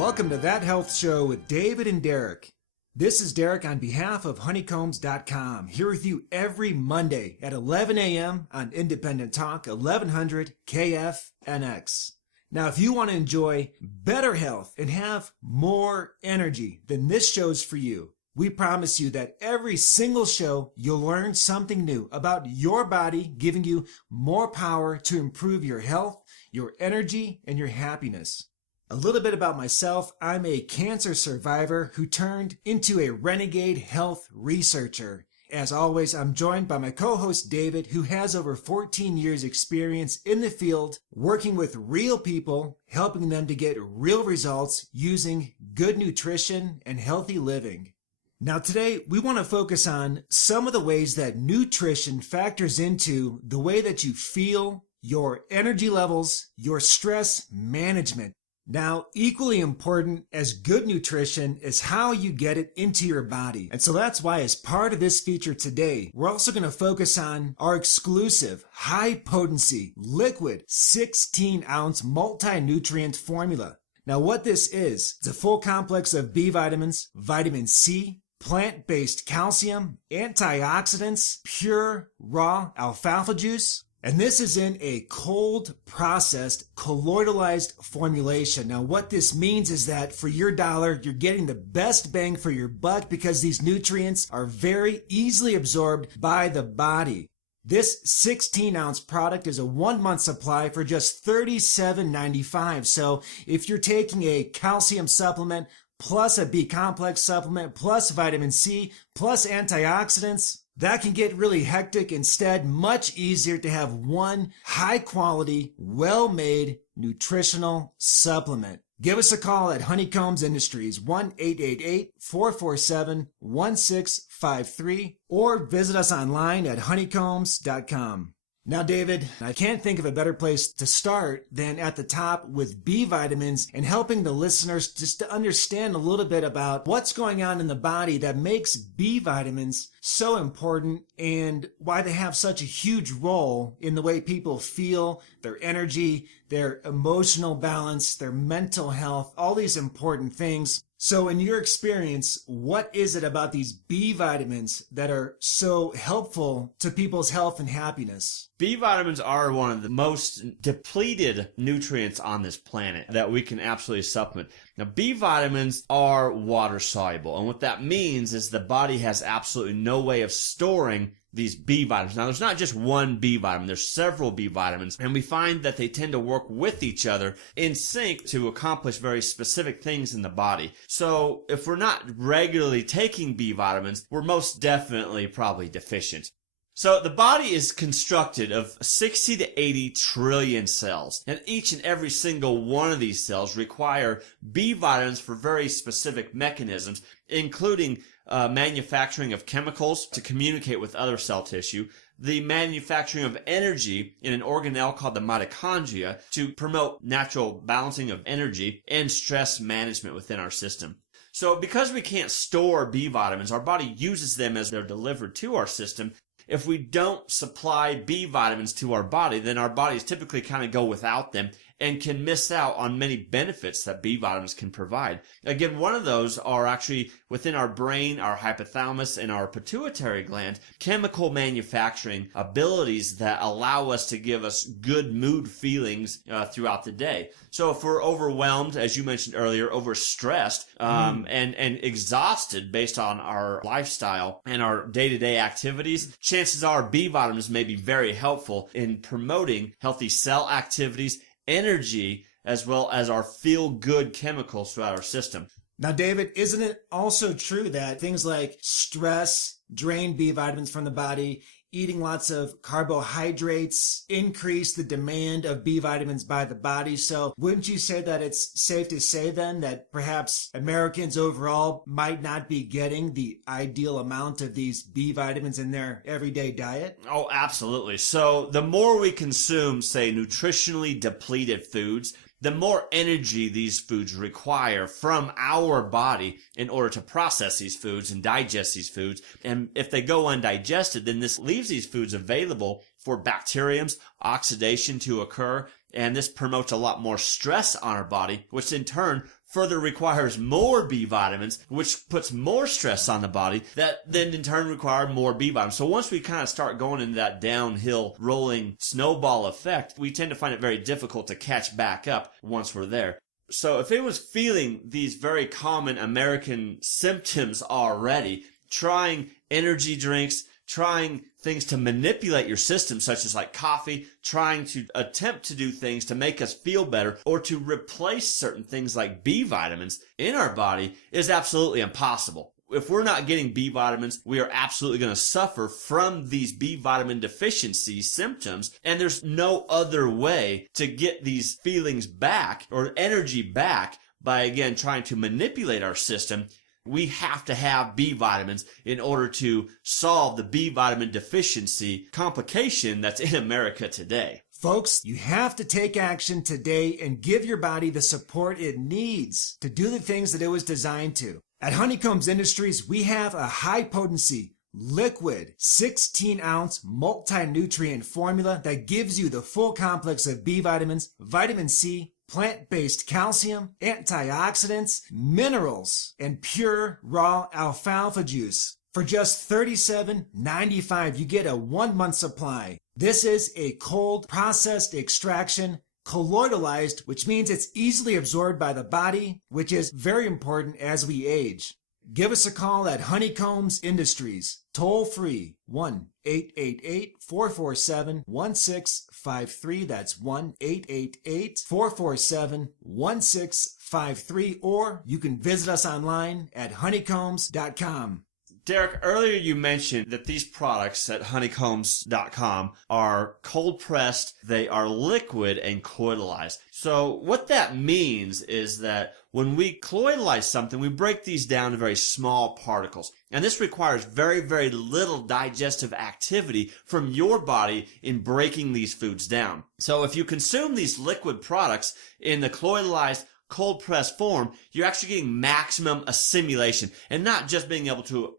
Welcome to That Health Show with David and Derek. This is Derek on behalf of honeycombs.com, here with you every Monday at 11 a.m. on Independent Talk, 1100 KFNX. Now, if you want to enjoy better health and have more energy, then this show's for you. We promise you that every single show you'll learn something new about your body, giving you more power to improve your health, your energy, and your happiness. A little bit about myself. I'm a cancer survivor who turned into a renegade health researcher. As always, I'm joined by my co-host David, who has over 14 years experience in the field, working with real people, helping them to get real results using good nutrition and healthy living. Now today, we want to focus on some of the ways that nutrition factors into the way that you feel, your energy levels, your stress management. Now, equally important as good nutrition is how you get it into your body. And so that's why, as part of this feature today, we're also going to focus on our exclusive, high-potency, liquid, 16-ounce multi-nutrient formula. Now, what this is, it's a full complex of B vitamins, vitamin C, plant-based calcium, antioxidants, pure, raw alfalfa juice, and this is in a cold processed colloidalized formulation. Now what this means is that for your dollar, you're getting the best bang for your buck because these nutrients are very easily absorbed by the body. This 16-ounce product is a 1-month supply for just $37.95. So if you're taking a calcium supplement plus a B complex supplement plus vitamin C plus antioxidants, that can get really hectic. Instead, much easier to have one high-quality, well-made nutritional supplement. Give us a call at Honeycombs Industries, 1-888-447-1653, or visit us online at honeycombs.com. Now, David, I can't think of a better place to start than at the top with B vitamins and helping the listeners just to understand a little bit about what's going on in the body that makes B vitamins so important and why they have such a huge role in the way people feel, their energy, their emotional balance, their mental health, all these important things. So in your experience, what is it about these B vitamins that are so helpful to people's health and happiness? B vitamins are one of the most depleted nutrients on this planet that we can absolutely supplement. Now, B vitamins are water soluble, and what that means is the body has absolutely no way of storing these B vitamins. Now, there's not just one B vitamin, there's several B vitamins, and we find that they tend to work with each other in sync to accomplish very specific things in the body. So, if we're not regularly taking B vitamins, we're most definitely probably deficient. So the body is constructed of 60 to 80 trillion cells, and each and every single one of these cells require B vitamins for very specific mechanisms, including manufacturing of chemicals to communicate with other cell tissue, the manufacturing of energy in an organelle called the mitochondria to promote natural balancing of energy, and stress management within our system. So because we can't store B vitamins, our body uses them as they're delivered to our system. If we don't supply B vitamins to our body, then our bodies typically kind of go without them and can miss out on many benefits that B vitamins can provide. Again, one of those are actually within our brain, our hypothalamus, and our pituitary gland, chemical manufacturing abilities that allow us to give us good mood feelings throughout the day. So if we're overwhelmed, as you mentioned earlier, overstressed, and exhausted based on our lifestyle and our day-to-day activities, chances are B vitamins may be very helpful in promoting healthy cell activities, energy, as well as our feel-good chemicals throughout our system. Now, David, isn't it also true that things like stress drain B vitamins from the body, eating lots of carbohydrates increase the demand of B vitamins by the body? So wouldn't you say that it's safe to say then that perhaps Americans overall might not be getting the ideal amount of these B vitamins in their everyday diet? Oh, absolutely. So the more we consume, say, nutritionally depleted foods, the more energy these foods require from our body in order to process these foods and digest these foods. And if they go undigested, then this leaves these foods available for bacteriums, oxidation to occur, and this promotes a lot more stress on our body, which in turn further requires more B vitamins, which puts more stress on the body, that then in turn require more B vitamins. So once we kind of start going into that downhill rolling snowball effect, we tend to find it very difficult to catch back up once we're there. So if anyone's feeling these very common American symptoms already, trying energy drinks, trying things to manipulate your system, such as like coffee, trying to attempt to do things to make us feel better or to replace certain things like B vitamins in our body is absolutely impossible. If we're not getting B vitamins, we are absolutely going to suffer from these B vitamin deficiency symptoms, and there's no other way to get these feelings back or energy back by, again, trying to manipulate our system. We have to have B vitamins in order to solve the B vitamin deficiency complication that's in America today. Folks, you have to take action today and give your body the support it needs to do the things that it was designed to. At Honeycombs Industries, we have a high-potency, liquid, 16-ounce multi-nutrient formula that gives you the full complex of B vitamins, vitamin C, plant-based calcium, antioxidants, minerals, and pure raw alfalfa juice. For just $37.95, you get a 1-month supply. This is a cold processed extraction, colloidalized, which means it's easily absorbed by the body, which is very important as we age. Give us a call at Honeycombs Industries, toll free, 1-888-447-1653. That's 1-888-447-1653. Or you can visit us online at honeycombs.com. Derek, earlier you mentioned that these products at honeycombs.com are cold pressed, they are liquid and colloidalized. So what that means is that when we colloidalize something, we break these down to very small particles. And this requires very, very little digestive activity from your body in breaking these foods down. So if you consume these liquid products in the colloidalized cold pressed form, you're actually getting maximum assimilation and not just being able to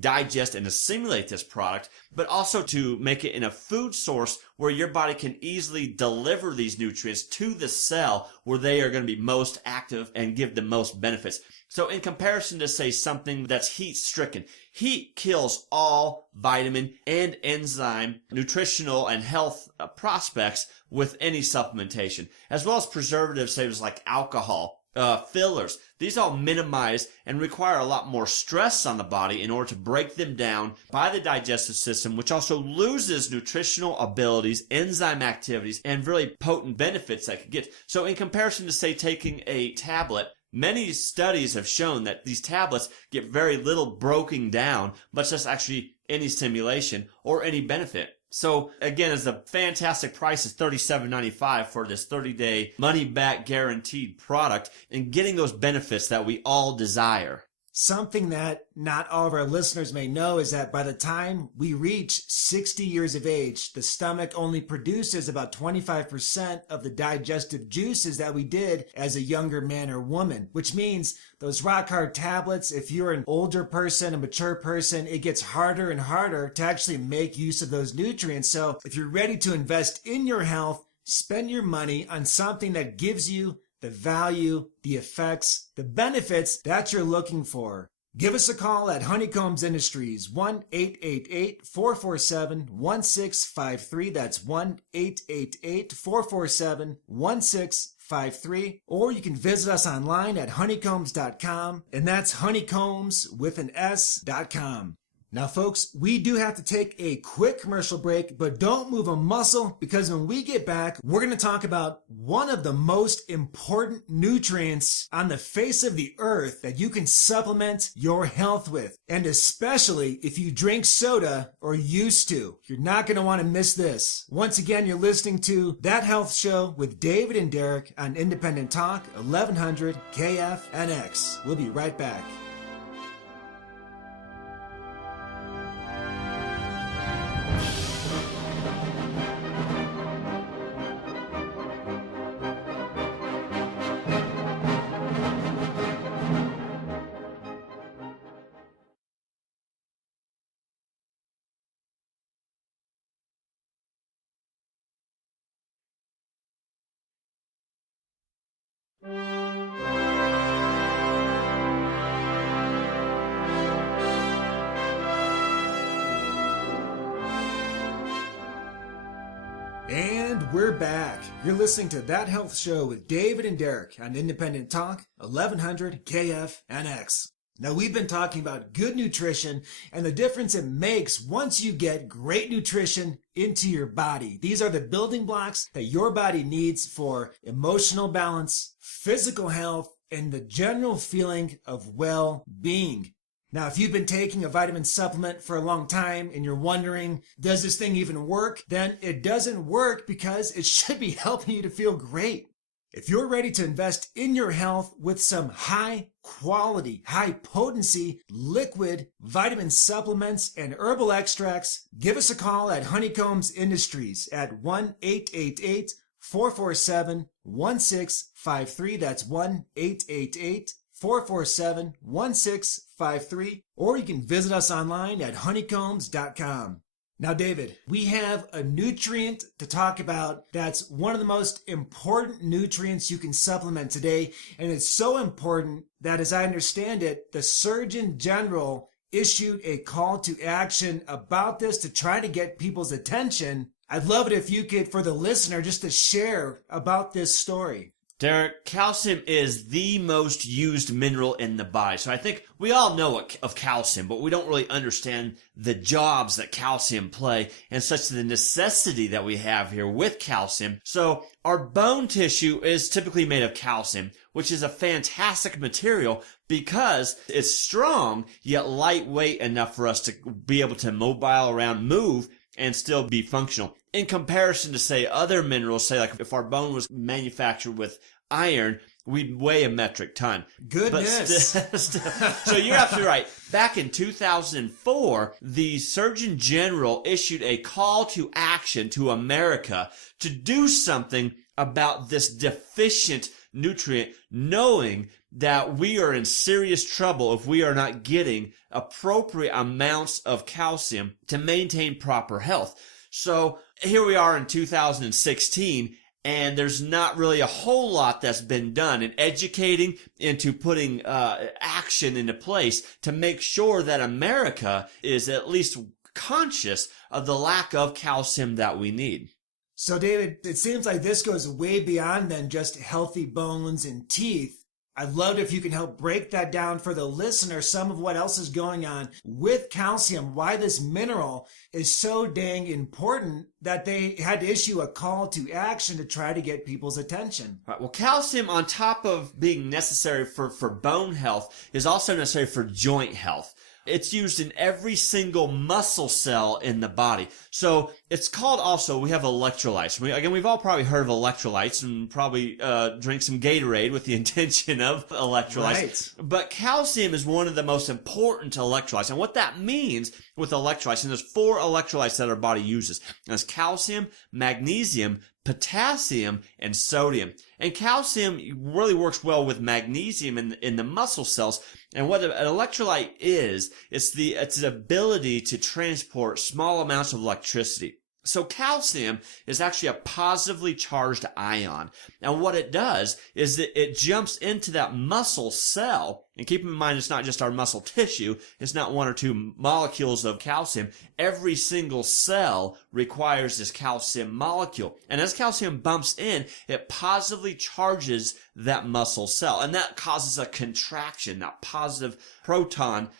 digest and assimilate this product, but also to make it in a food source where your body can easily deliver these nutrients to the cell where they are going to be most active and give the most benefits. So in comparison to, say, something that's heat-stricken, heat kills all vitamin and enzyme, nutritional and health prospects with any supplementation, as well as preservatives, say, like alcohol, fillers. These all minimize and require a lot more stress on the body in order to break them down by the digestive system, which also loses nutritional abilities, enzyme activities, and really potent benefits that can get. So in comparison to, say, taking a tablet, many studies have shown that these tablets get very little broken down, much less actually any stimulation or any benefit. So again, it's a fantastic price. It's $37.95 for this 30-day money-back guaranteed product and getting those benefits that we all desire. Something that not all of our listeners may know is that by the time we reach 60 years of age, the stomach only produces about 25% of the digestive juices that we did as a younger man or woman, which means those rock hard tablets, if you're an older person, a mature person, it gets harder and harder to actually make use of those nutrients. So if you're ready to invest in your health, spend your money on something that gives you the value, the effects, the benefits that you're looking for. Give us a call at Honeycombs Industries, 1-888-447-1653. That's 1-888-447-1653. Or you can visit us online at honeycombs.com, and that's honeycombs with an S.com. Now, folks, we do have to take a quick commercial break, but don't move a muscle, because when we get back, we're going to talk about one of the most important nutrients on the face of the earth that you can supplement your health with. And especially if you drink soda or used to. You're not going to want to miss this. Once again, you're listening to That Health Show with David and Derek on Independent Talk, 1100 KFNX. We'll be right back. And we're back. You're listening to That Health Show with David and Derek on Independent Talk, 1100 KFNX. Now, we've been talking about good nutrition and the difference it makes once you get great nutrition into your body. These are the building blocks that your body needs for emotional balance, physical health, and the general feeling of well-being. Now, if you've been taking a vitamin supplement for a long time and you're wondering, does this thing even work? Then it doesn't work because it should be helping you to feel great. If you're ready to invest in your health with some high quality, high potency, liquid vitamin supplements and herbal extracts, give us a call at Honeycombs Industries at 1-888-447-1653. That's 1-888-447-1653. Or you can visit us online at honeycombs.com. Now, David, we have a nutrient to talk about that's one of the most important nutrients you can supplement today. And it's so important that, as I understand it, the Surgeon General issued a call to action about this to try to get people's attention. I'd love it if you could, for the listener, just to share about this story. Derek, calcium is the most used mineral in the body. So I think we all know of calcium, but we don't really understand the jobs that calcium play and such the necessity that we have here with calcium. So our bone tissue is typically made of calcium, which is a fantastic material because it's strong, yet lightweight enough for us to be able to mobile around, move, and still be functional. In comparison to, say, other minerals, say like if our bone was manufactured with iron, we'd weigh a metric ton. Goodness. So you're absolutely right. Back in 2004, the Surgeon General issued a call to action to America to do something about this deficient nutrient, knowing that we are in serious trouble if we are not getting appropriate amounts of calcium to maintain proper health. So here we are in 2016, and there's not really a whole lot that's been done in educating into putting action into place to make sure that America is at least conscious of the lack of calcium that we need. So, David, it seems like this goes way beyond than just healthy bones and teeth. I'd love it if you can help break that down for the listener, some of what else is going on with calcium, why this mineral is so dang important that they had to issue a call to action to try to get people's attention. Right. Well, calcium, on top of being necessary for bone health, is also necessary for joint health. It's used in every single muscle cell in the body. So it's called also, we have electrolytes. We've all probably heard of electrolytes and probably drink some Gatorade with the intention of electrolytes. Right. But calcium is one of the most important electrolytes. And what that means with electrolytes, and there's 4 electrolytes that our body uses. There's calcium, magnesium, potassium, and sodium. And calcium really works well with magnesium in the muscle cells. And what an electrolyte is, it's the ability to transport small amounts of electricity. So calcium is actually a positively charged ion. And what it does is that it jumps into that muscle cell. And keep in mind, it's not just our muscle tissue. It's not 1 or 2 molecules of calcium. Every single cell requires this calcium molecule. And as calcium bumps in, it positively charges that muscle cell. And that causes a contraction, that positive proton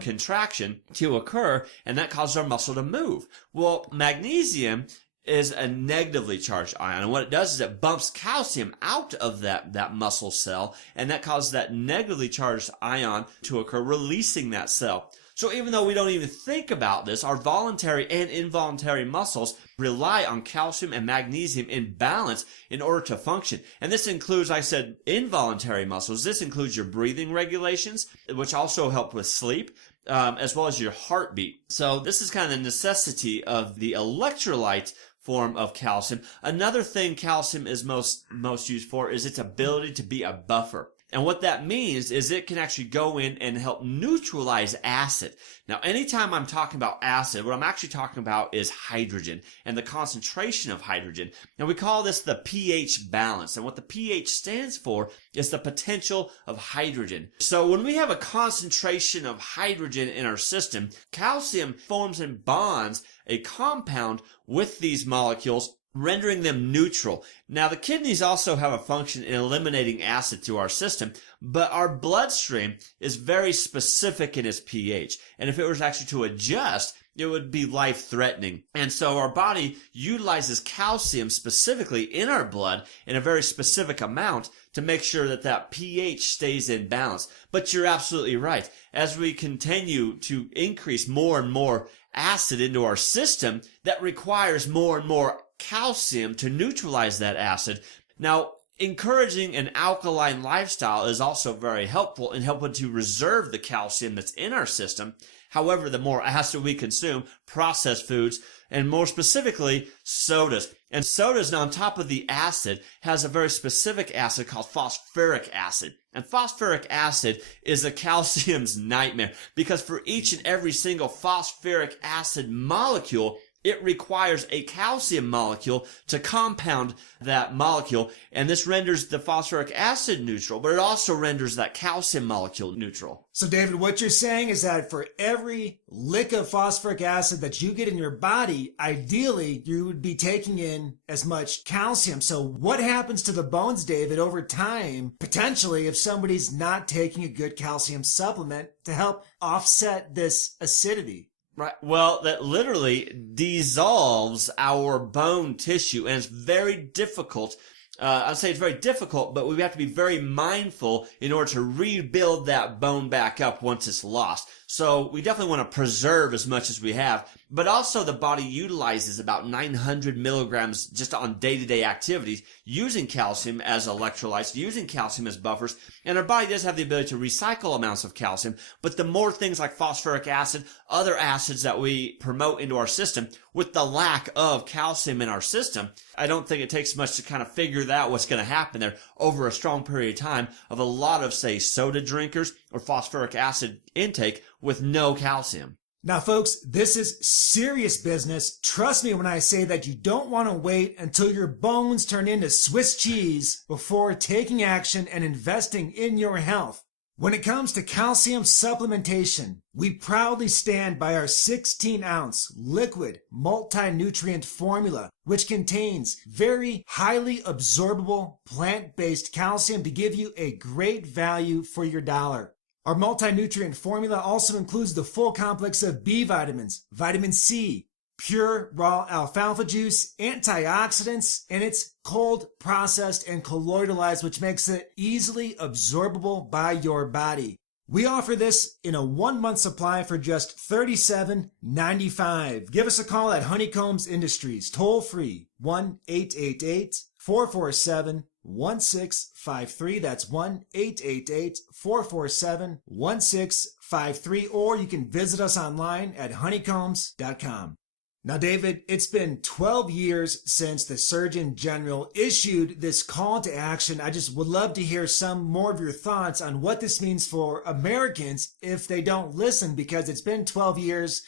contraction to occur. And that causes our muscle to move. Well, magnesium is a negatively charged ion. And what it does is it bumps calcium out of that muscle cell, and that causes that negatively charged ion to occur, releasing that cell. So even though we don't even think about this, our voluntary and involuntary muscles rely on calcium and magnesium in balance in order to function. And this includes, I said, involuntary muscles. This includes your breathing regulations, which also help with sleep, as well as your heartbeat. So this is kind of the necessity of the electrolyte form of calcium. Another thing calcium is most used for is its ability to be a buffer. And what that means is it can actually go in and help neutralize acid. Now, anytime I'm talking about acid, what I'm actually talking about is hydrogen and the concentration of hydrogen. And we call this the pH balance. And what the pH stands for is the potential of hydrogen. So when we have a concentration of hydrogen in our system, calcium forms and bonds a compound with these molecules rendering them neutral. Now, the kidneys also have a function in eliminating acid through our system, but our bloodstream is very specific in its pH. And if it was actually to adjust, it would be life-threatening. And so our body utilizes calcium specifically in our blood in a very specific amount to make sure that that pH stays in balance. But you're absolutely right. As we continue to increase more and more acid into our system, that requires more and more calcium to neutralize that acid. Now, encouraging an alkaline lifestyle is also very helpful in helping to reserve the calcium that's in our system. However, the more acid we consume, processed foods, and more specifically, sodas. And sodas, on top of the acid, has a very specific acid called phosphoric acid. And phosphoric acid is a calcium's nightmare because for each and every single phosphoric acid molecule, it requires a calcium molecule to compound that molecule, and this renders the phosphoric acid neutral, but it also renders that calcium molecule neutral. So David, what you're saying is that for every lick of phosphoric acid that you get in your body, ideally you would be taking in as much calcium. So what happens to the bones, David, over time, potentially, if somebody's not taking a good calcium supplement to help offset this acidity? Right. Well, that literally dissolves our bone tissue, and it's very difficult. I'd say it's very difficult, but we have to be very mindful in order to rebuild that bone back up once it's lost. So we definitely want to preserve as much as we have, but also the body utilizes about 900 milligrams just on day-to-day activities, using calcium as electrolytes, using calcium as buffers, and our body does have the ability to recycle amounts of calcium, but the more things like phosphoric acid, other acids that we promote into our system, with the lack of calcium in our system, I don't think it takes much to kind of figure out what's going to happen there over a strong period of time of a lot of, say, soda drinkers or phosphoric acid intake with no calcium. Now, folks, this is serious business. Trust me when I say that you don't want to wait until your bones turn into Swiss cheese before taking action and investing in your health. When it comes to calcium supplementation, we proudly stand by our 16-ounce liquid multi-nutrient formula, which contains very highly absorbable plant-based calcium to give you a great value for your dollar. Our multi-nutrient formula also includes the full complex of B vitamins, vitamin C, pure raw alfalfa juice, antioxidants, and it's cold processed and colloidalized, which makes it easily absorbable by your body. We offer this in a 1-month supply for just $37.95. Give us a call at Honeycombs Industries, toll free, 1-888-447-1653. That's 1-888-447-1653. Or you can visit us online at honeycombs.com. Now, David, it's been 12 years since the Surgeon General issued this call to action. I just would love to hear some more of your thoughts on what this means for Americans if they don't listen, because it's been 12 years.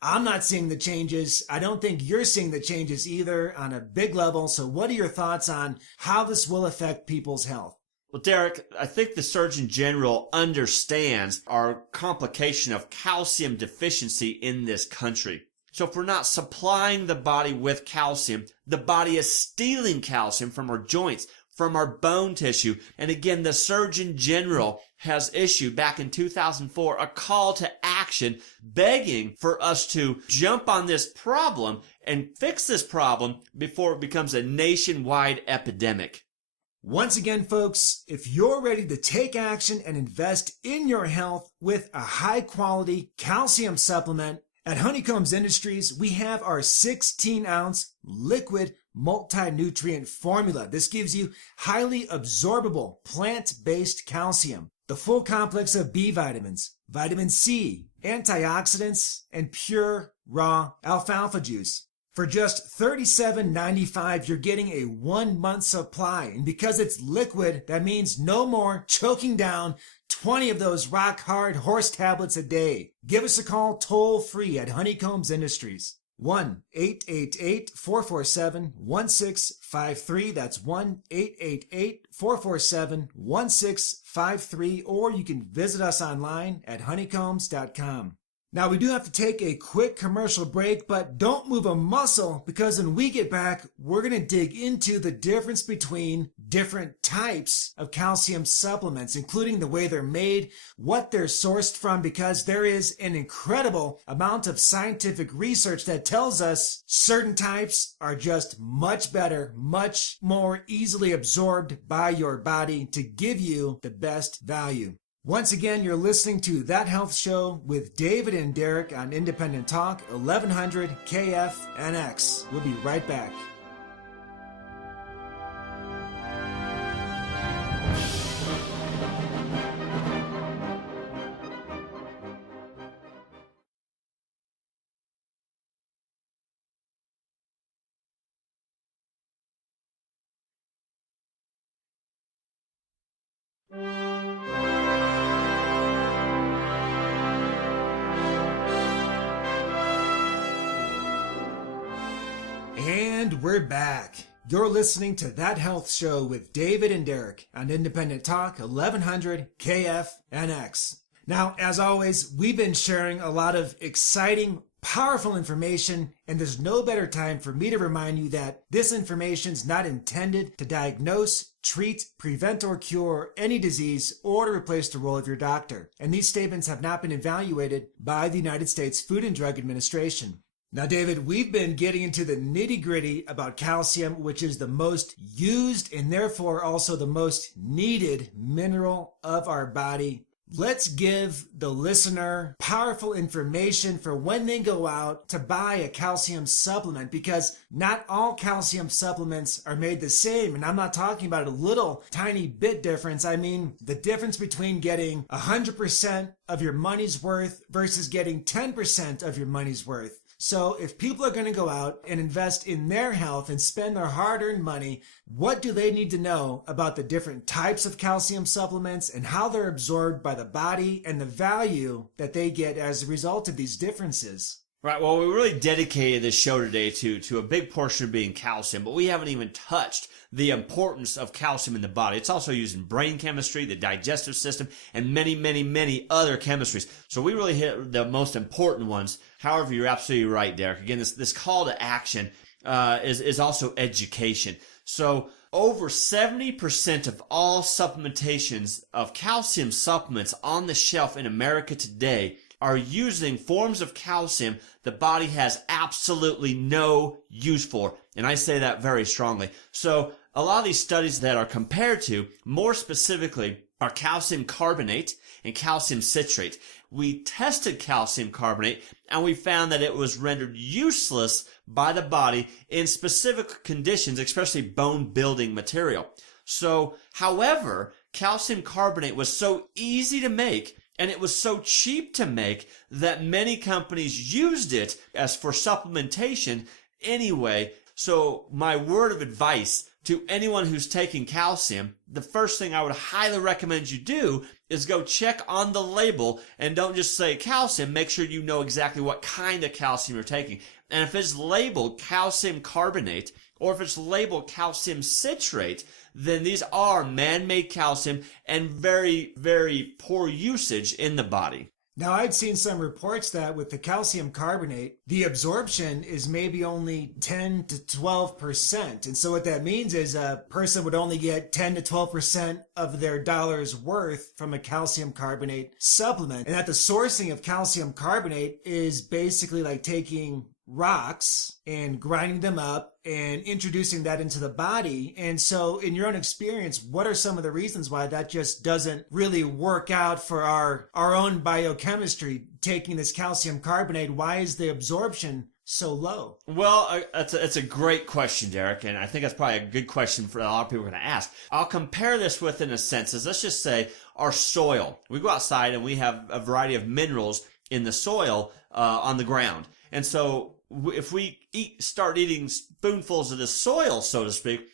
I'm not seeing the changes. I don't think you're seeing the changes either on a big level. So what are your thoughts on how this will affect people's health? Well, Derek, I think the Surgeon General understands our complication of calcium deficiency in this country. So if we're not supplying the body with calcium, the body is stealing calcium from our joints, from our bone tissue. And again, the Surgeon General has issued back in 2004 a call to action begging for us to jump on this problem and fix this problem before it becomes a nationwide epidemic. Once again, folks, if you're ready to take action and invest in your health with a high-quality calcium supplement, at Honeycombs Industries, we have our 16-ounce liquid multi-nutrient formula. This gives you highly absorbable plant-based calcium, the full complex of B vitamins, vitamin C, antioxidants, and pure raw alfalfa juice. For just $37.95, you're getting a 1-month supply. And because it's liquid, that means no more choking down 20 of those rock-hard horse tablets a day. Give us a call toll-free at Honeycombs Industries. 1-888-447-1653. That's 1-888-447-1653. Or you can visit us online at honeycombs.com. Now, we do have to take a quick commercial break, but don't move a muscle, because when we get back, we're going to dig into the difference between different types of calcium supplements, including the way they're made, what they're sourced from, because there is an incredible amount of scientific research that tells us certain types are just much better, much more easily absorbed by your body to give you the best value. Once again, you're listening to That Health Show with David and Derek on Independent Talk, 1100 KFNX. We'll be right back. And we're back. You're listening to That Health Show with David and Derek on Independent Talk, 1100 KFNX. Now, as always, we've been sharing a lot of exciting, powerful information, and there's no better time for me to remind you that this information is not intended to diagnose, treat, prevent, or cure any disease or to replace the role of your doctor. And these statements have not been evaluated by the United States Food and Drug Administration. Now, David, we've been getting into the nitty-gritty about calcium, which is the most used and therefore also the most needed mineral of our body. Let's give the listener powerful information for when they go out to buy a calcium supplement, because not all calcium supplements are made the same. And I'm not talking about a little tiny bit difference. I mean the difference between getting 100% of your money's worth versus getting 10% of your money's worth. So if people are going to go out and invest in their health and spend their hard-earned money, what do they need to know about the different types of calcium supplements and how they're absorbed by the body and the value that they get as a result of these differences? Right, well, we really dedicated this show today to a big portion of being calcium, but we haven't even touched the importance of calcium in the body. It's also used in brain chemistry, the digestive system, and many, many, many other chemistries. So we really hit the most important ones. However, you're absolutely right, Derek. Again, this call to action is also education. So over 70% of all supplementations of calcium supplements on the shelf in America today are using forms of calcium the body has absolutely no use for. And I say that very strongly. So a lot of these studies that are compared to, more specifically, are calcium carbonate and calcium citrate. We tested calcium carbonate and we found that it was rendered useless by the body in specific conditions, especially bone building material. So, however, calcium carbonate was so easy to make and it was so cheap to make that many companies used it as for supplementation anyway. So my word of advice to anyone who's taking calcium, the first thing I would highly recommend you do is go check on the label and don't just say calcium. Make sure you know exactly what kind of calcium you're taking. And if it's labeled calcium carbonate or if it's labeled calcium citrate, then these are man-made calcium and very, very poor usage in the body. Now, I'd seen some reports that with the calcium carbonate, the absorption is maybe only 10 to 12%. And so what that means is a person would only get 10 to 12% of their dollar's worth from a calcium carbonate supplement. And that the sourcing of calcium carbonate is basically like taking rocks and grinding them up and introducing that into the body. And so in your own experience, what are some of the reasons why that just doesn't really work out for our own biochemistry, taking this calcium carbonate? Why is the absorption so low? Well, it's a great question, Derek, and I think that's probably a good question for a lot of people are going to ask. I'll compare this with, in a sense, is let's just say our soil. We go outside and we have a variety of minerals in the soil on the ground. And so if we start eating spoonfuls of the soil, so to speak,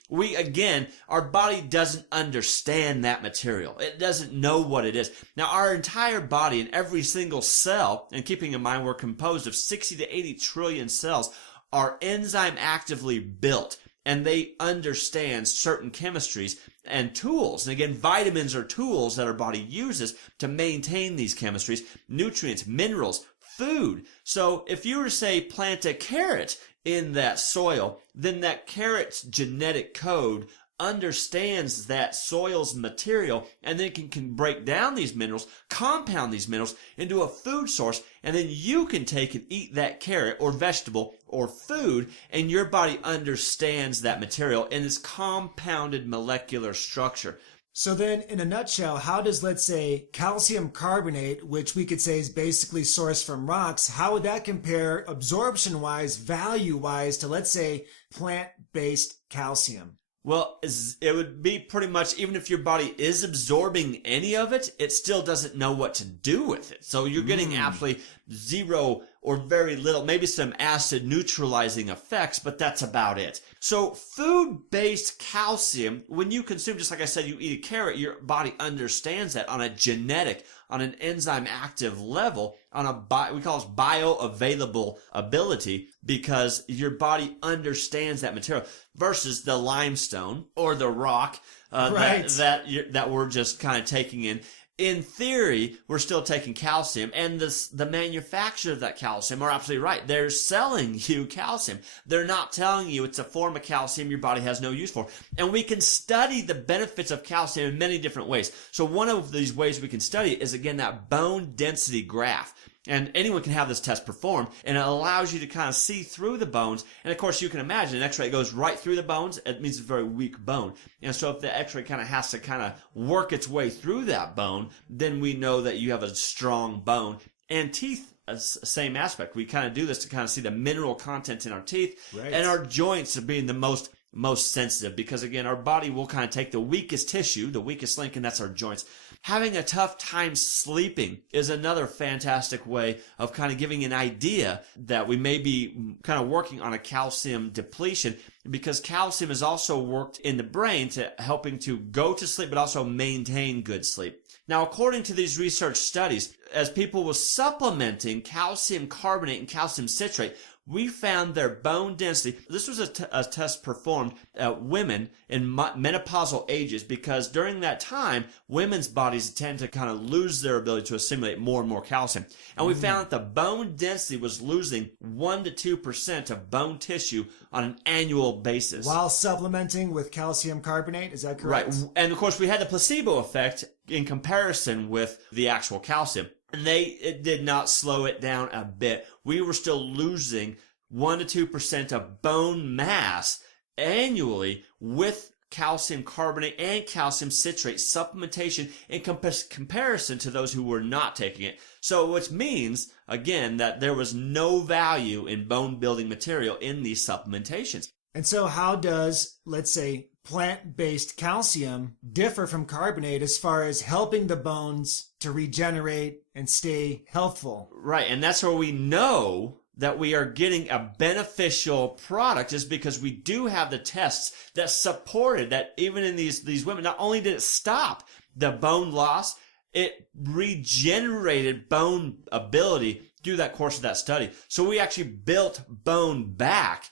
our body doesn't understand that material. It doesn't know what it is. Now, our entire body and every single cell, and keeping in mind we're composed of 60 to 80 trillion cells, are enzyme actively built, and they understand certain chemistries and tools. And again, vitamins are tools that our body uses to maintain these chemistries, nutrients, minerals, food. So if you were to say plant a carrot in that soil, then that carrot's genetic code understands that soil's material and then can break down these minerals, compound these minerals into a food source, and then you can take and eat that carrot or vegetable or food, and your body understands that material in its compounded molecular structure. So then, in a nutshell, how does, let's say, calcium carbonate, which we could say is basically sourced from rocks, how would that compare absorption-wise, value-wise to, let's say, plant-based calcium? Well, it would be pretty much, even if your body is absorbing any of it, it still doesn't know what to do with it. So you're getting absolutely zero or very little, maybe some acid neutralizing effects, but that's about it. So food-based calcium, when you consume, just like I said, you eat a carrot, your body understands that on a genetic, on an enzyme active level, on we call it bioavailable ability, because your body understands that material versus the limestone or the rock that we're just kind of taking in. In theory, we're still taking calcium, and the manufacturer of that calcium are absolutely right. They're selling you calcium. They're not telling you it's a form of calcium your body has no use for. And we can study the benefits of calcium in many different ways. So one of these ways we can study it is, again, that bone density graph. And anyone can have this test performed, and it allows you to kind of see through the bones. And of course, you can imagine an x-ray goes right through the bones. It means it's a very weak bone. And so if the x-ray kind of has to kind of work its way through that bone, then we know that you have a strong bone. And teeth, same aspect. We kind of do this to kind of see the mineral content in our teeth. Right. And our joints are being the most sensitive, because again, our body will kind of take the weakest tissue, the weakest link, and that's our joints. Having a tough time sleeping is another fantastic way of kind of giving an idea that we may be kind of working on a calcium depletion, because calcium is also worked in the brain to helping to go to sleep, but also maintain good sleep. Now, according to these research studies, as people were supplementing calcium carbonate and calcium citrate, we found their bone density. This was a test performed at women in menopausal ages, because during that time, women's bodies tend to kind of lose their ability to assimilate more and more calcium. And we found that the bone density was losing 1 to 2% of bone tissue on an annual basis. While supplementing with calcium carbonate, is that correct? Right. And of course, we had the placebo effect in comparison with the actual calcium. And it did not slow it down a bit. We were still losing 1 to 2% of bone mass annually with calcium carbonate and calcium citrate supplementation in comparison to those who were not taking it. So which means, again, that there was no value in bone building material in these supplementations. And so how does, let's say, plant-based calcium differ from carbonate as far as helping the bones to regenerate and stay healthful? Right, and that's where we know that we are getting a beneficial product, is because we do have the tests that supported that even in these women, not only did it stop the bone loss, it regenerated bone ability through that course of that study. So we actually built bone back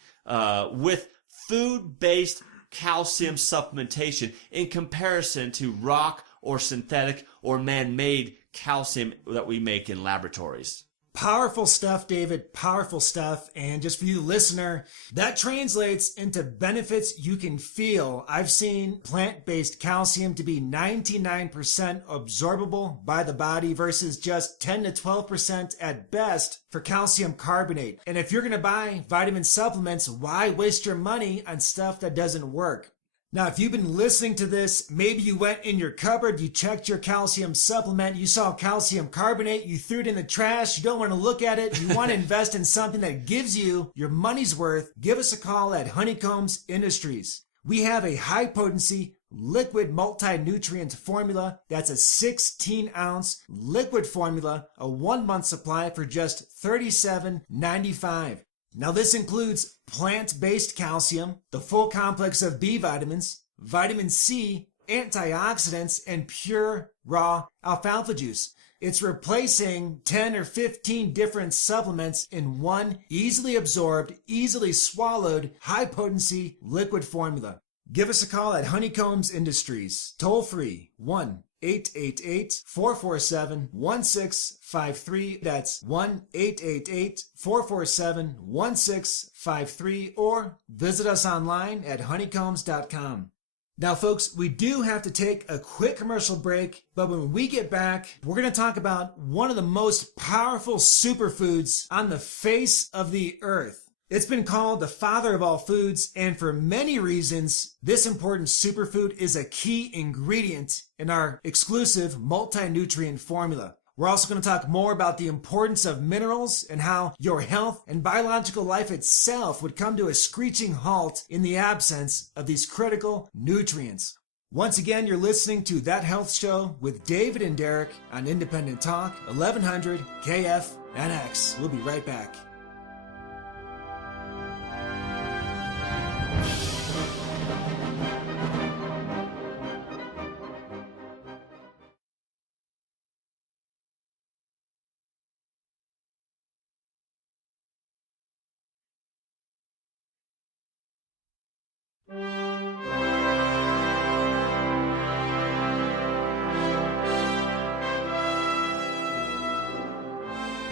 with food-based calcium supplementation in comparison to rock or synthetic or man-made calcium that we make in laboratories. Powerful stuff, David. Powerful stuff. And just for you, listener, that translates into benefits you can feel. I've seen plant-based calcium to be 99% absorbable by the body versus just 10 to 12% at best for calcium carbonate. And if you're going to buy vitamin supplements, why waste your money on stuff that doesn't work? Now, if you've been listening to this, maybe you went in your cupboard, you checked your calcium supplement, you saw calcium carbonate, you threw it in the trash, you don't want to look at it, you want to invest in something that gives you your money's worth, give us a call at Honeycombs Industries. We have a high-potency liquid multi-nutrient formula that's a 16-ounce liquid formula, a 1-month supply for just $37.95. Now this includes plant-based calcium, the full complex of B vitamins, vitamin C, antioxidants, and pure raw alfalfa juice. It's replacing 10 or 15 different supplements in one easily absorbed, easily swallowed, high-potency liquid formula. Give us a call at Honeycombs Industries. Toll free 1 1-888-447-1653. That's 1-888-447-1653, or visit us online at honeycombs.com. Now, folks, we do have to take a quick commercial break, but when we get back, we're going to talk about one of the most powerful superfoods on the face of the earth. It's been called the father of all foods, and for many reasons, this important superfood is a key ingredient in our exclusive multi-nutrient formula. We're also going to talk more about the importance of minerals and how your health and biological life itself would come to a screeching halt in the absence of these critical nutrients. Once again, you're listening to That Health Show with David and Derek on Independent Talk, 1100 KFNX. We'll be right back.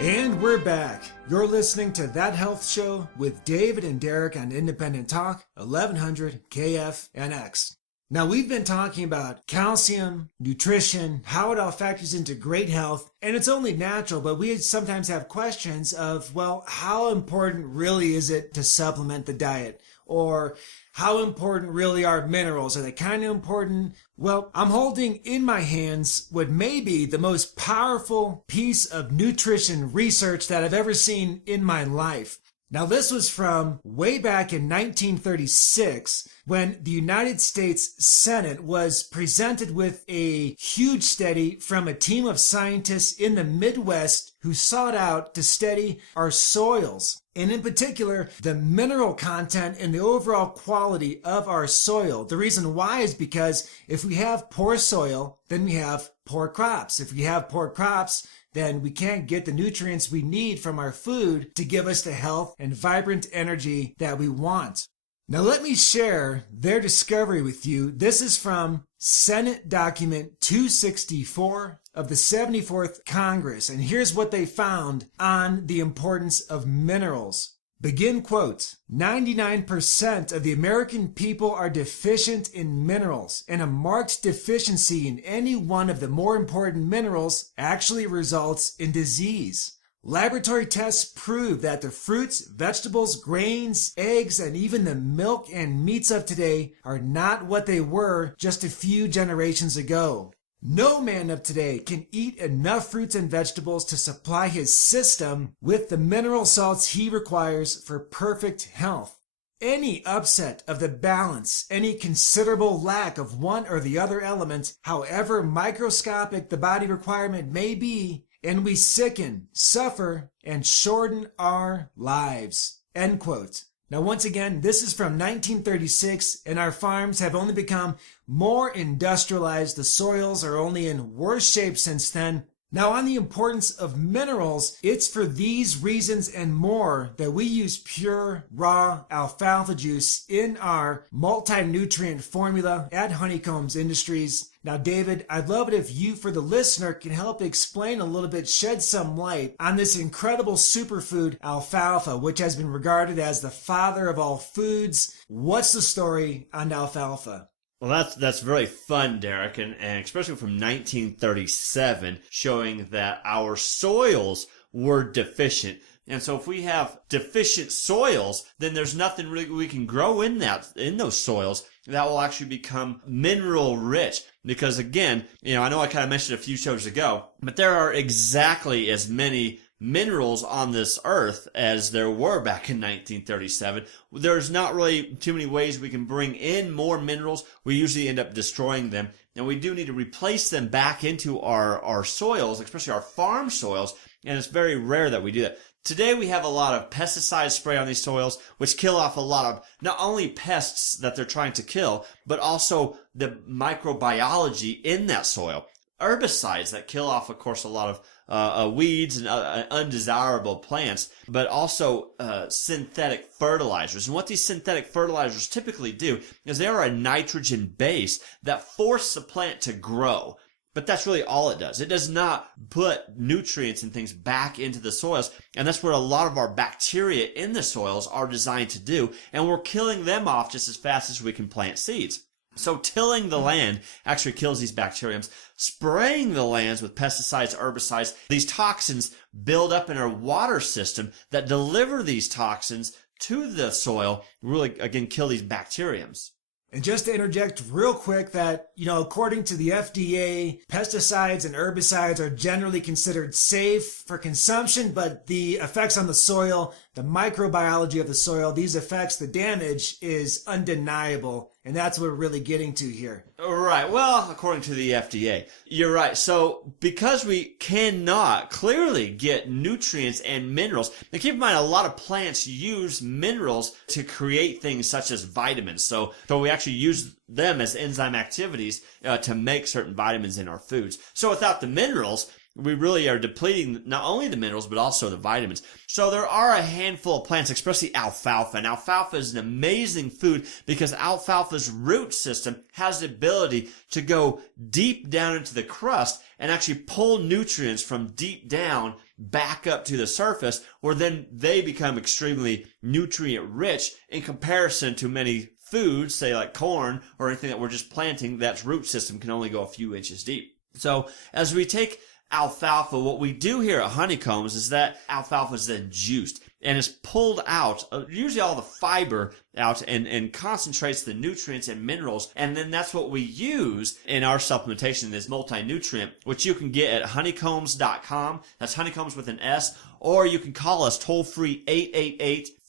And we're back. You're listening to That Health Show with David and Derek on Independent Talk, 1100 KFNX. Now, we've been talking about calcium, nutrition, how it all factors into great health, and it's only natural, but we sometimes have questions of, well, how important really is it to supplement the diet? Or how important really are minerals? Are they kind of important? Well, I'm holding in my hands what may be the most powerful piece of nutrition research that I've ever seen in my life. Now, this was from way back in 1936 when the United States Senate was presented with a huge study from a team of scientists in the Midwest who sought out to study our soils, and in particular, the mineral content and the overall quality of our soil. The reason why is because if we have poor soil, then we have poor crops. If we have poor crops, then we can't get the nutrients we need from our food to give us the health and vibrant energy that we want. Now let me share their discovery with you. This is from Senate Document 264 of the 74th Congress, and here's what they found on the importance of minerals. Begin quote, 99% of the American people are deficient in minerals, and a marked deficiency in any one of the more important minerals actually results in disease. Laboratory tests prove that the fruits, vegetables, grains, eggs, and even the milk and meats of today are not what they were just a few generations ago. No man of today can eat enough fruits and vegetables to supply his system with the mineral salts he requires for perfect health. Any upset of the balance, any considerable lack of one or the other element, however microscopic the body requirement may be, and we sicken, suffer, and shorten our lives. End quote. Now, once again, this is from 1936, and our farms have only become more industrialized. The soils are only in worse shape since then. Now, on the importance of minerals, it's for these reasons and more that we use pure, raw alfalfa juice in our multi-nutrient formula at Honeycombs Industries. Now, David, I'd love it if you, for the listener, can help explain a little bit, shed some light on this incredible superfood, alfalfa, which has been regarded as the father of all foods. What's the story on alfalfa? Well, that's very fun, Derek, and especially from 1937, showing that our soils were deficient. And so if we have deficient soils, then there's nothing really we can grow in those soils that will actually become mineral rich. Because again, I know I kind of mentioned a few shows ago, but there are exactly as many minerals on this earth as there were back in 1937. There's not really too many ways we can bring in more minerals. We usually end up destroying them, and we do need to replace them back into our soils, especially our farm soils, and it's very rare that we do that. Today we have a lot of pesticides spray on these soils, which kill off a lot of not only pests that they're trying to kill, but also the microbiology in that soil. Herbicides that kill off, of course, a lot of weeds and undesirable plants, but also synthetic fertilizers. And what these synthetic fertilizers typically do is they are a nitrogen base that force the plant to grow. But that's really all it does. It does not put nutrients and things back into the soils. And that's what a lot of our bacteria in the soils are designed to do. And we're killing them off just as fast as we can plant seeds. So tilling the land actually kills these bacteriums. Spraying the lands with pesticides, herbicides, these toxins build up in our water system that deliver these toxins to the soil, really, again, kill these bacteriums. And just to interject real quick that, according to the FDA, pesticides and herbicides are generally considered safe for consumption, but the effects on the soil, the microbiology of the soil, these effects, the damage is undeniable. And that's what we're really getting to here. Right. Well, according to the FDA, you're right. So because we cannot clearly get nutrients and minerals, now keep in mind a lot of plants use minerals to create things such as vitamins. So we actually use them as enzyme activities to make certain vitamins in our foods. So without the minerals, we really are depleting not only the minerals, but also the vitamins. So there are a handful of plants, especially alfalfa. And alfalfa is an amazing food because alfalfa's root system has the ability to go deep down into the crust and actually pull nutrients from deep down back up to the surface, where then they become extremely nutrient rich in comparison to many foods, say like corn or anything that we're just planting, that's root system can only go a few inches deep. So as we take alfalfa, what we do here at Honeycombs is that alfalfa is then juiced and is pulled out, usually all the fiber out, and concentrates the nutrients and minerals. And then that's what we use in our supplementation, this multi-nutrient, which you can get at honeycombs.com. That's honeycombs with an S. Or you can call us toll free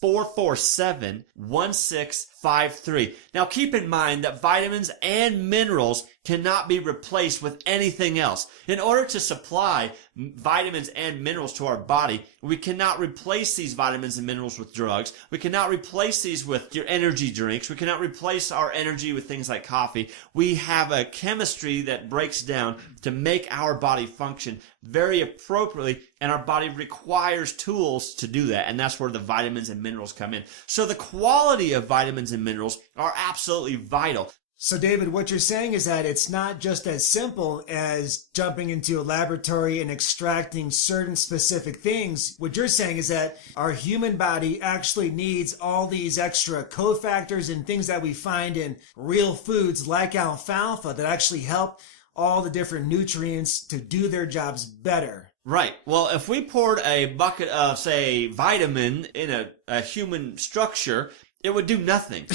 888-447-1653. Now keep in mind that vitamins and minerals cannot be replaced with anything else. In order to supply vitamins and minerals to our body, we cannot replace these vitamins and minerals with drugs. We cannot replace these with your energy drinks. We cannot replace our energy with things like coffee. We have a chemistry that breaks down to make our body function very appropriately, and our body requires tools to do that, and that's where the vitamins and minerals come in. So the quality of vitamins and minerals are absolutely vital. So David, what you're saying is that it's not just as simple as jumping into a laboratory and extracting certain specific things. What you're saying is that our human body actually needs all these extra cofactors and things that we find in real foods like alfalfa that actually help all the different nutrients to do their jobs better. Right. Well, if we poured a bucket of, say, vitamin in a human structure, it would do nothing.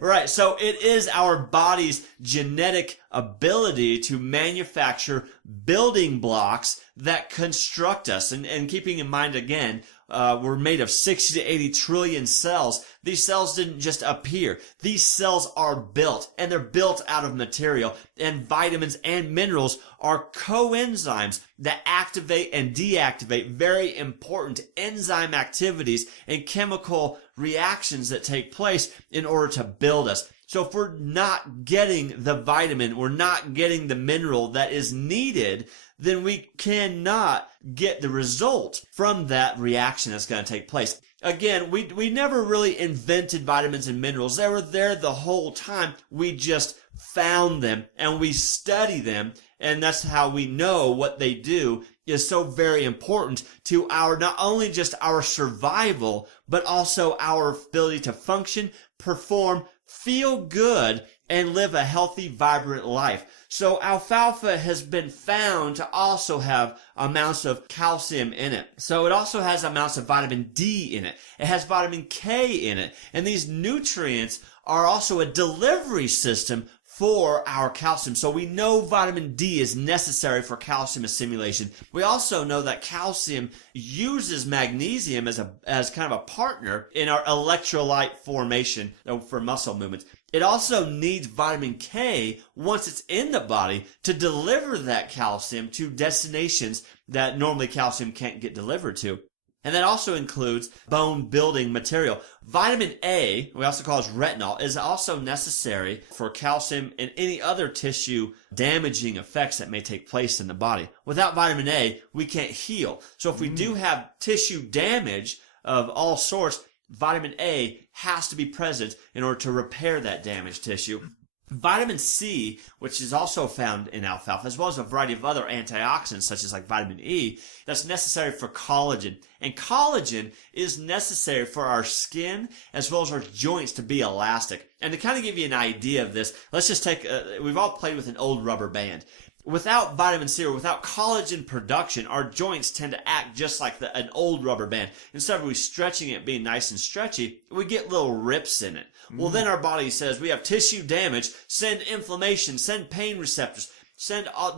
Right. So it is our body's genetic ability to manufacture building blocks that construct us. And keeping in mind, again, we're made of 60 to 80 trillion cells. These cells didn't just appear. These cells are built, and they're built out of material. And vitamins and minerals are coenzymes that activate and deactivate very important enzyme activities and chemical reactions that take place in order to build us. So if we're not getting the vitamin, we're not getting the mineral that is needed, then we cannot get the result from that reaction that's going to take place. Again, we never really invented vitamins and minerals. They were there the whole time. We just found them and we study them, and that's how we know what they do is so very important to our, not only just our survival, but also our ability to function, perform, feel good, and live a healthy, vibrant life. So alfalfa has been found to also have amounts of calcium in it. So it also has amounts of vitamin D in it. It has vitamin K in it. And these nutrients are also a delivery system for our calcium. So we know vitamin D is necessary for calcium assimilation. We also know that calcium uses magnesium as kind of a partner in our electrolyte formation for muscle movements. It also needs vitamin K once it's in the body to deliver that calcium to destinations that normally calcium can't get delivered to. And that also includes bone building material. Vitamin A, we also call it retinol, is also necessary for calcium and any other tissue damaging effects that may take place in the body. Without vitamin A, we can't heal. So if we do have tissue damage of all sorts, vitamin A has to be present in order to repair that damaged tissue. Vitamin C, which is also found in alfalfa, as well as a variety of other antioxidants, such as like vitamin E, that's necessary for collagen. And collagen is necessary for our skin as well as our joints to be elastic. And to kind of give you an idea of this, let's just take, we've all played with an old rubber band. Without vitamin C or without collagen production, our joints tend to act just like an old rubber band. Instead of we stretching it being nice and stretchy, we get little rips in it. Well, then our body says we have tissue damage, send inflammation, send pain receptors,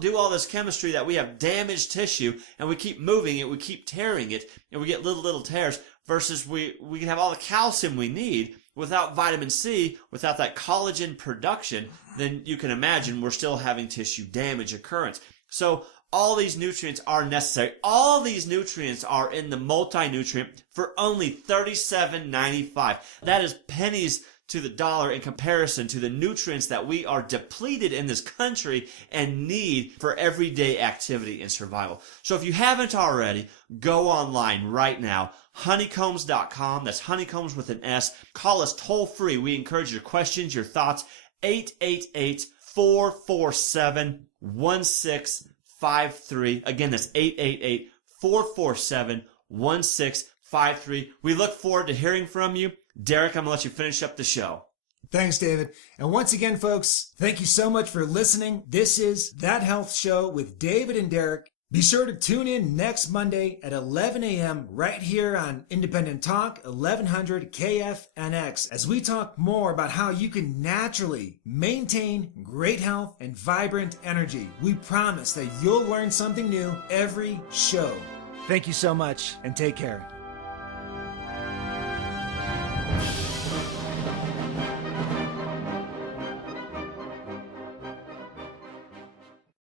do all this chemistry that we have damaged tissue, and we keep moving it, we keep tearing it, and we get little tears, versus we can have all the calcium we need. Without vitamin C, without that collagen production, then you can imagine we're still having tissue damage occurrence. So all these nutrients are necessary. All these nutrients are in the multi-nutrient for only $37.95. That is pennies to the dollar in comparison to the nutrients that we are depleted in this country and need for everyday activity and survival. So if you haven't already, go online right now. Honeycombs.com. That's honeycombs with an S. Call us toll free. We encourage your questions, your thoughts. 888-447-1653. Again, that's 888-447-1653. We look forward to hearing from you. Derek, I'm going to let you finish up the show. Thanks, David. And once again, folks, thank you so much for listening. This is That Health Show with David and Derek. Be sure to tune in next Monday at 11 a.m. right here on Independent Talk, 1100 KFNX, as we talk more about how you can naturally maintain great health and vibrant energy. We promise that you'll learn something new every show. Thank you so much, and take care.